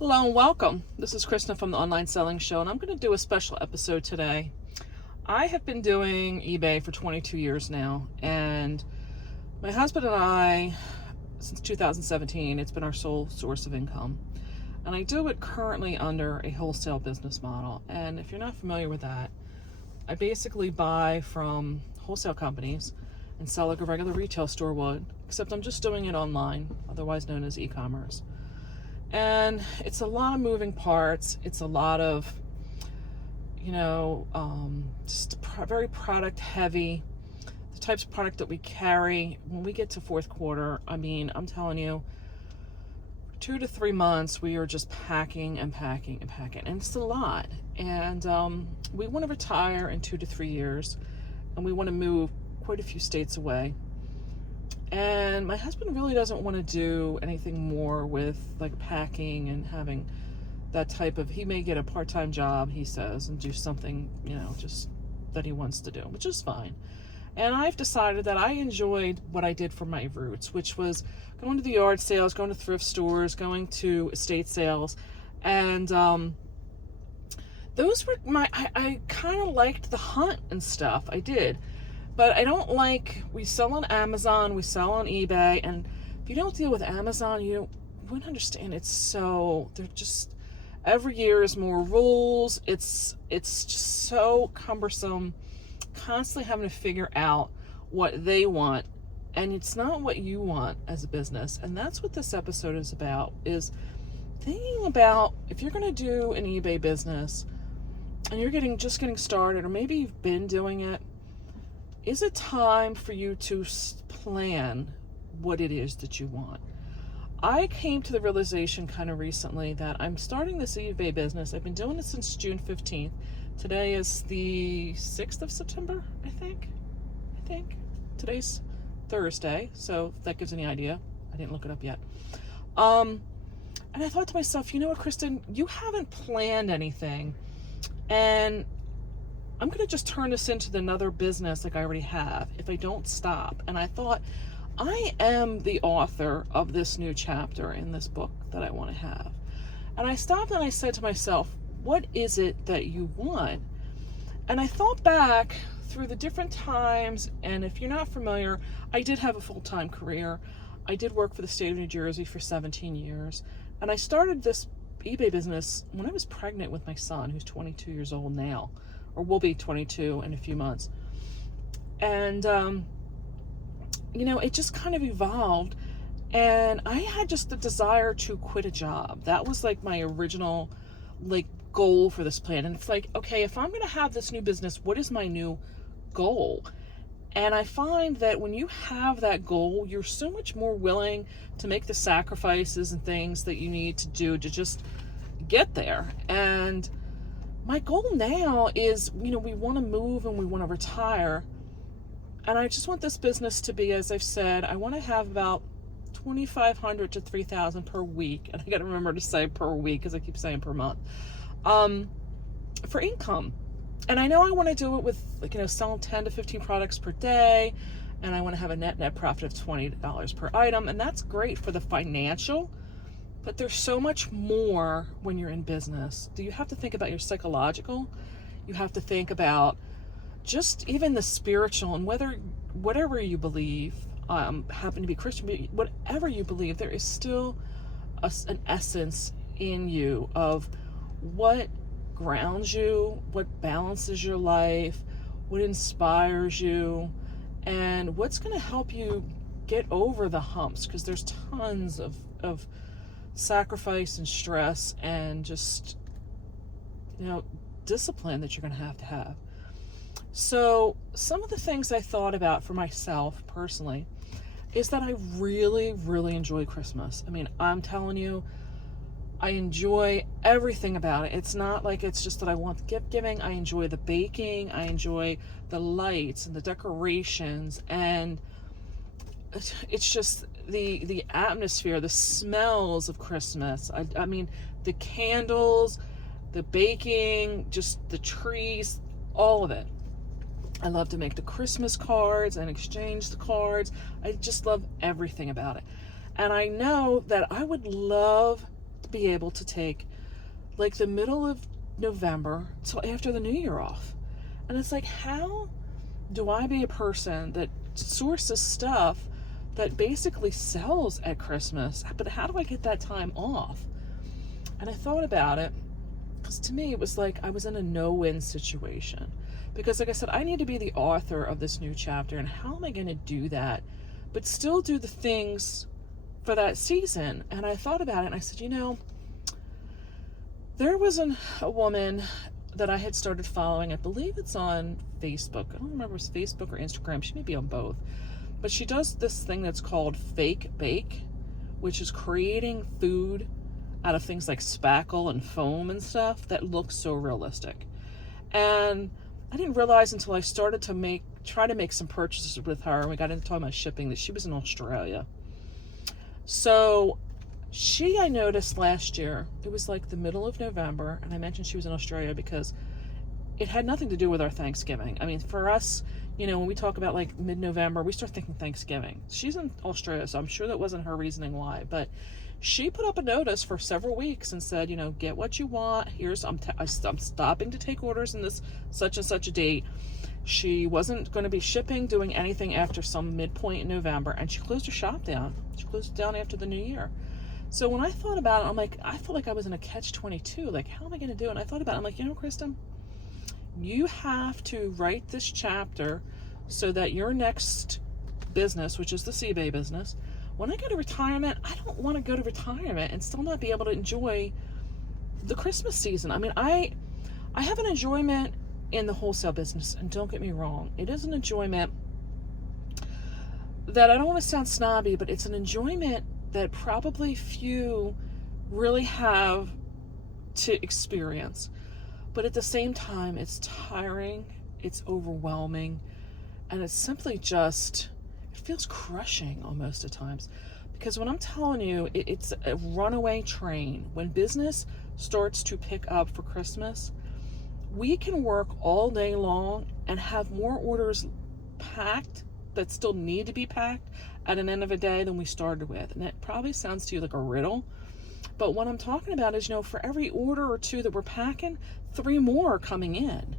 Hello and welcome. This is Kristen from the Online Selling Show, and I'm going to do a special episode today. I have been doing eBay for 22 years now, and my husband and I, since 2017, it's been our sole source of income. And I do it currently under a wholesale business model. And if you're not familiar with that, I basically buy from wholesale companies and sell like a regular retail store would, except I'm just doing it online, otherwise known as e-commerce. And it's a lot of moving parts. It's a lot of, just very product heavy. The types of product that we carry when we get to fourth quarter, I'm telling you, 2 to 3 months, we are just packing and packing and packing. And it's a lot. And we want to retire in 2 to 3 years. And we want to move quite a few states away. And my husband really doesn't want to do anything more with like packing and having that type of, he may get a part-time job, he says, and do something, just that he wants to do, which is fine. And I've decided that I enjoyed what I did for my roots, which was going to the yard sales, going to thrift stores, going to estate sales. And those were I kind of liked the hunt and stuff. I did. But I don't we sell on Amazon, we sell on eBay, and if you don't deal with Amazon, you wouldn't understand. They're just, every year is more rules. It's just so cumbersome, constantly having to figure out what they want, and it's not what you want as a business. And that's what this episode is about, is thinking about if you're going to do an eBay business and you're just getting started, or maybe you've been doing it. Is it time for you to plan what it is that you want? I came to the realization kind of recently that I'm starting this eBay business. I've been doing it since June 15th. Today is the 6th of September, I think. Today's Thursday, so if that gives any idea. I didn't look it up yet. And I thought to myself, you know what, Kristen, you haven't planned anything. And I'm going to just turn this into another business like I already have if I don't stop. And I thought, I am the author of this new chapter in this book that I want to have. And I stopped and I said to myself, what is it that you want? And I thought back through the different times, and if you're not familiar, I did have a full-time career. I did work for the state of New Jersey for 17 years. And I started this eBay business when I was pregnant with my son, who's 22 years old now. Or will be 22 in a few months. And, it just kind of evolved. And I had just the desire to quit a job. That was like my original, goal for this plan. And it's like, okay, if I'm going to have this new business, what is my new goal? And I find that when you have that goal, you're so much more willing to make the sacrifices and things that you need to do to just get there. And my goal now is, we want to move and we want to retire. And I just want this business to be, as I've said, I want to have about $2,500 to $3,000 per week. And I got to remember to say per week, because I keep saying per month, for income. And I know I want to do it with, selling 10 to 15 products per day. And I want to have a net profit of $20 per item. And that's great for the financial. But there's so much more when you're in business. Do you have to think about your psychological? You have to think about just even the spiritual, and whatever you believe, happen to be Christian, whatever you believe, there is still an essence in you of what grounds you, what balances your life, what inspires you, and what's going to help you get over the humps, because there's tons of sacrifice and stress and just, discipline that you're going to have. So some of the things I thought about for myself personally is that I really, really enjoy Christmas. I'm telling you, I enjoy everything about it. It's not like it's just that I want gift giving. I enjoy the baking. I enjoy the lights and the decorations, and it's just the atmosphere, the smells of Christmas. I mean, the candles, the baking, just the trees, all of it. I love to make the Christmas cards and exchange the cards. I just love everything about it. And I know that I would love not be able to take like the middle of November till after the New Year off. And it's like, how do I be a person that sources stuff that basically sells at Christmas, but how do I get that time off? And I thought about it, because to me it was like I was in a no-win situation. Because like I said, I need to be the author of this new chapter, and how am I going to do that but still do the things for that season? And I thought about it, and I said, there was a woman that I had started following. I believe it's on Facebook. I don't remember if it's Facebook or Instagram. She may be on both. But she does this thing that's called fake bake, which is creating food out of things like spackle and foam and stuff that looks so realistic. And I didn't realize until I started to try to make some purchases with her, and we got into talking about shipping, that she was in Australia. So I noticed last year, it was like the middle of November, and I mentioned she was in Australia because it had nothing to do with our Thanksgiving. I mean, for us, when we talk about like mid-November, we start thinking Thanksgiving. She's in Australia, so I'm sure that wasn't her reasoning why, but she put up a notice for several weeks and said, get what you want. I'm stopping to take orders in this such and such a date. She wasn't going to be shipping, doing anything after some midpoint in November, and she closed her shop down. She closed it down after the New Year. So when I thought about it, I'm like, I felt like I was in a catch-22. Like, how am I going to do it? And I thought about it. I'm like, Kristen, you have to write this chapter so that your next business, which is the eBay business, when I go to retirement, I don't want to go to retirement and still not be able to enjoy the Christmas season. I mean, I have an enjoyment in the wholesale business, and don't get me wrong, it is an enjoyment that, I don't want to sound snobby, but it's an enjoyment that probably few really have to experience. But at the same time, it's tiring, it's overwhelming, and it's simply just, it feels crushing almost at times. Because when I'm telling you, it's a runaway train. When business starts to pick up for Christmas, we can work all day long and have more orders packed that still need to be packed at an end of a day than we started with. And that probably sounds to you like a riddle, but what I'm talking about is, for every order or two that we're packing, 3 more are coming in.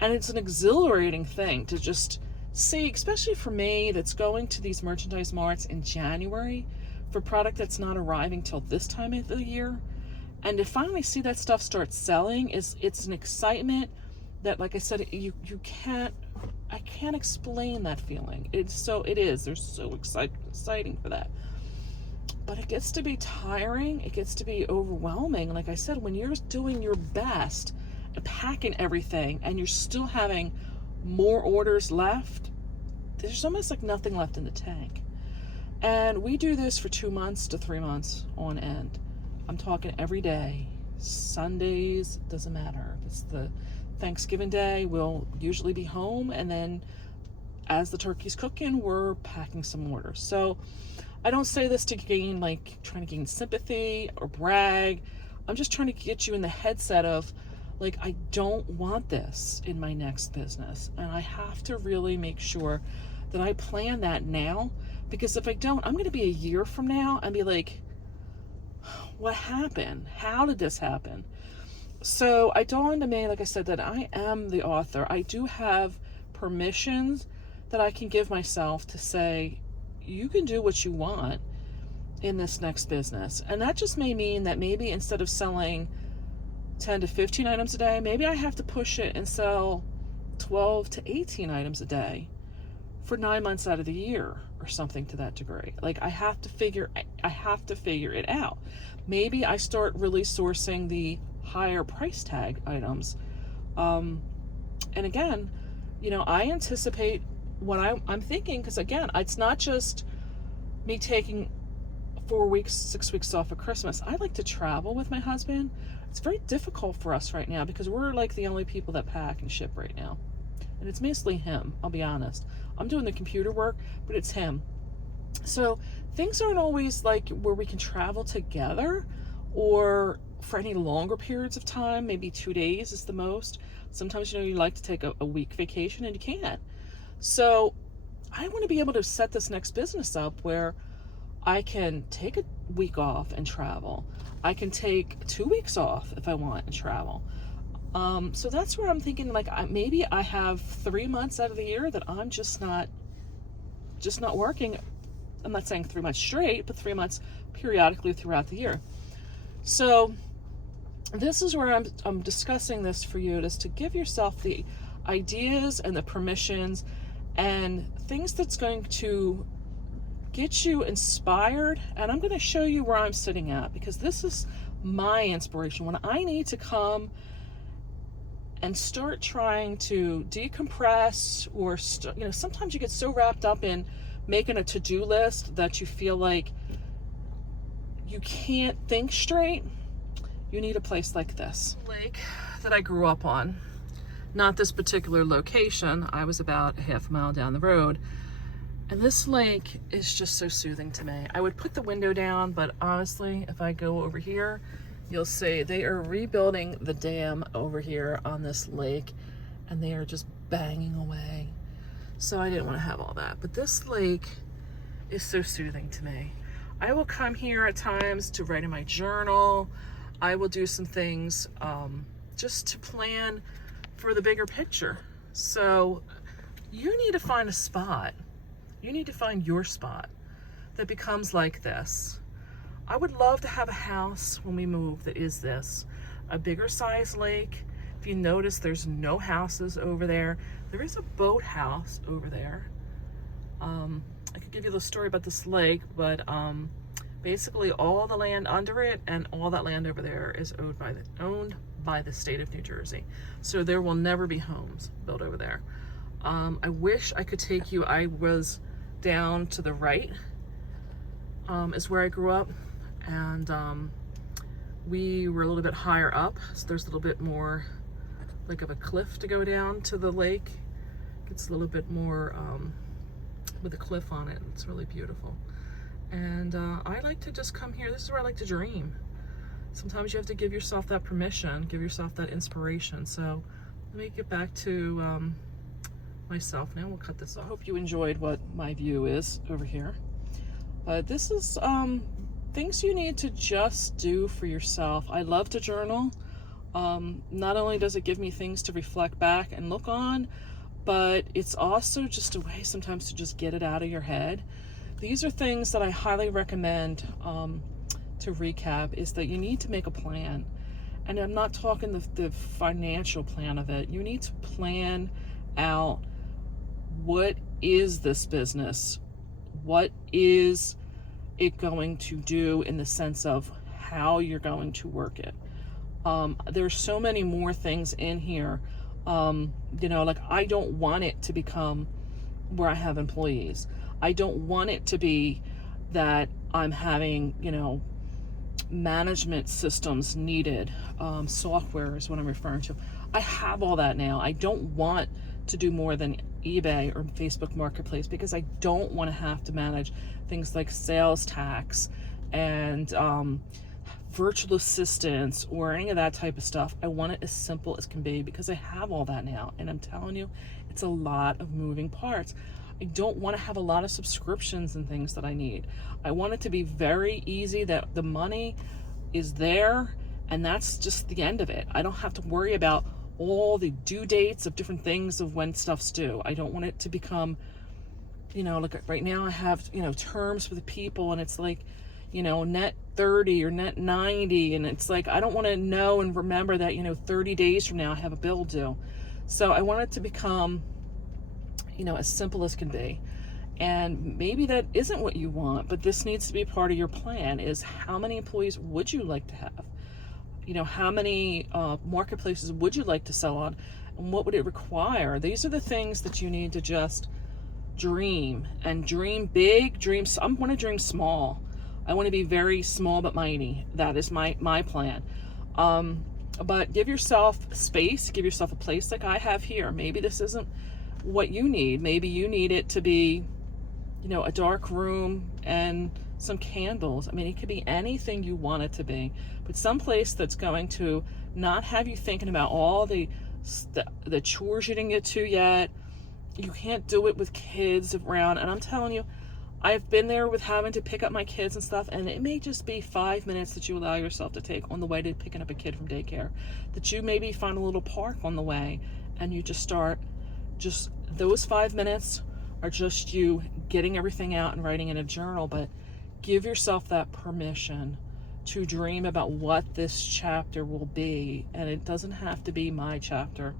And it's an exhilarating thing to just see, especially for me that's going to these merchandise marts in January for product that's not arriving till this time of the year. And to finally see that stuff start selling, it's an excitement that, like I said, I can't explain that feeling. They're so exciting for that. But it gets to be tiring, it gets to be overwhelming. Like I said, when you're doing your best and packing everything and you're still having more orders left, there's almost like nothing left in the tank. And we do this for 2 months to 3 months on end. I'm talking every day, Sundays, doesn't matter. If it's the Thanksgiving day, we'll usually be home, and then as the turkey's cooking, we're packing some orders. So I don't say this to trying to gain sympathy or brag. I'm just trying to get you in the headset of, like, I don't want this in my next business. And I have to really make sure that I plan that now, because if I don't, I'm going to be a year from now and be like, what happened? How did this happen? So it dawned on me, like I said, that I am the author. I do have permissions that I can give myself to say, you can do what you want in this next business. And that just may mean that maybe instead of selling 10 to 15 items a day, maybe I have to push it and sell 12 to 18 items a day for 9 months out of the year or something to that degree. Like, I have to figure it out. Maybe I start really sourcing the higher price tag items. And again, I anticipate what I'm thinking, because again, it's not just me taking 4 weeks, 6 weeks off of Christmas. I like to travel with my husband. It's very difficult for us right now because we're like the only people that pack and ship right now. And it's mostly him, I'll be honest. I'm doing the computer work, but it's him. So things aren't always like where we can travel together or for any longer periods of time. Maybe 2 days is the most. Sometimes, you like to take a week vacation and you can't. So I want to be able to set this next business up where I can take a week off and travel. I can take 2 weeks off if I want and travel. So that's where I'm thinking, like, maybe I have 3 months out of the year that I'm just not working. I'm not saying 3 months straight, but 3 months periodically throughout the year. So this is where I'm discussing this for you, is to give yourself the ideas and the permissions and things that's going to get you inspired. And I'm going to show you where I'm sitting at, because this is my inspiration. When I need to come and start trying to decompress, or sometimes you get so wrapped up in making a to-do list that you feel like you can't think straight. You need a place like this. Lake that I grew up on, not this particular location. I was about a half mile down the road, and this lake is just so soothing to me. I would put the window down, but honestly, if I go over here, you'll see they are rebuilding the dam over here on this lake, and they are just banging away. So I didn't want to have all that, but this lake is so soothing to me. I will come here at times to write in my journal. I will do some things just to plan for the bigger picture. So you need to find a spot. You need to find your spot that becomes like this. I would love to have a house when we move that is this, a bigger size lake. If you notice, there's no houses over there. There is a boathouse over there. I could give you the story about this lake, but basically all the land under it and all that land over there is owned by the state of New Jersey. So there will never be homes built over there. I wish I could take you. I was down to the right, is where I grew up, and we were a little bit higher up, so there's a little bit more like of a cliff to go down to the lake. It's a little bit more with a cliff on it. It's really beautiful. And I like to just come here. This is where I like to dream. Sometimes you have to give yourself that permission, give yourself that inspiration. So let me get back to myself now. We'll cut this off. I hope you enjoyed what my view is over here. But this is things you need to just do for yourself. I love to journal. Not only does it give me things to reflect back and look on, but it's also just a way sometimes to just get it out of your head. These are things that I highly recommend. To recap, is that you need to make a plan. And I'm not talking the financial plan of it. You need to plan out, what is this business? What is it going to do in the sense of how you're going to work it? There's so many more things in here. Like, I don't want it to become where I have employees. I don't want it to be that I'm having, management systems needed. Software is what I'm referring to. I have all that now. I don't want to do more than eBay or Facebook Marketplace, because I don't want to have to manage things like sales tax and virtual assistants or any of that type of stuff. I want it as simple as can be, because I have all that now. And I'm telling you, it's a lot of moving parts. I don't want to have a lot of subscriptions and things that I need. I want it to be very easy, that the money is there and that's just the end of it. I don't have to worry about all the due dates of different things of when stuff's due. I don't want it to become, like right now I have, terms for the people, and it's like, net 30 or net 90. And it's like, I don't want to know and remember that, 30 days from now I have a bill due. So I want it to become, as simple as can be. And maybe that isn't what you want, but this needs to be part of your plan, is how many employees would you like to have? How many marketplaces would you like to sell on? And what would it require? These are the things that you need to just dream, and dream big, I want to dream small. I want to be very small but mighty. That is my plan. But give yourself space, give yourself a place like I have here. Maybe this isn't what you need. Maybe you need it to be, a dark room and some candles. I mean, it could be anything you want it to be, but some place that's going to not have you thinking about all the chores you didn't get to yet. You can't do it with kids around. And I'm telling you, I've been there with having to pick up my kids and stuff, and it may just be 5 minutes that you allow yourself to take on the way to picking up a kid from daycare. That you maybe find a little park on the way, and you just start, just those 5 minutes are just you getting everything out and writing in a journal. But give yourself that permission to dream about what this chapter will be. And it doesn't have to be my chapter,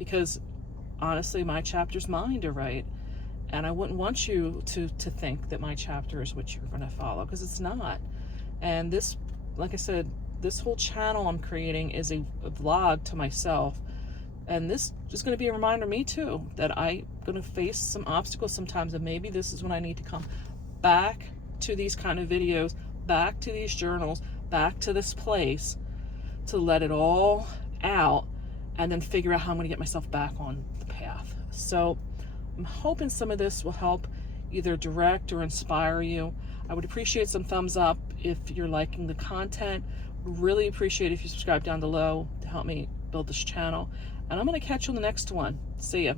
because honestly, my chapter's mine to write. And I wouldn't want you to think that my chapter is what you're going to follow, because it's not. And this, like I said, this whole channel I'm creating is a vlog to myself. And this is going to be a reminder to me too, that I'm going to face some obstacles sometimes. And maybe this is when I need to come back to these kind of videos, back to these journals, back to this place to let it all out, and then figure out how I'm going to get myself back on the path. So I'm hoping some of this will help either direct or inspire you. I would appreciate some thumbs up if you're liking the content. Really appreciate if you subscribe down below to help me build this channel. And I'm going to catch you on the next one. See ya.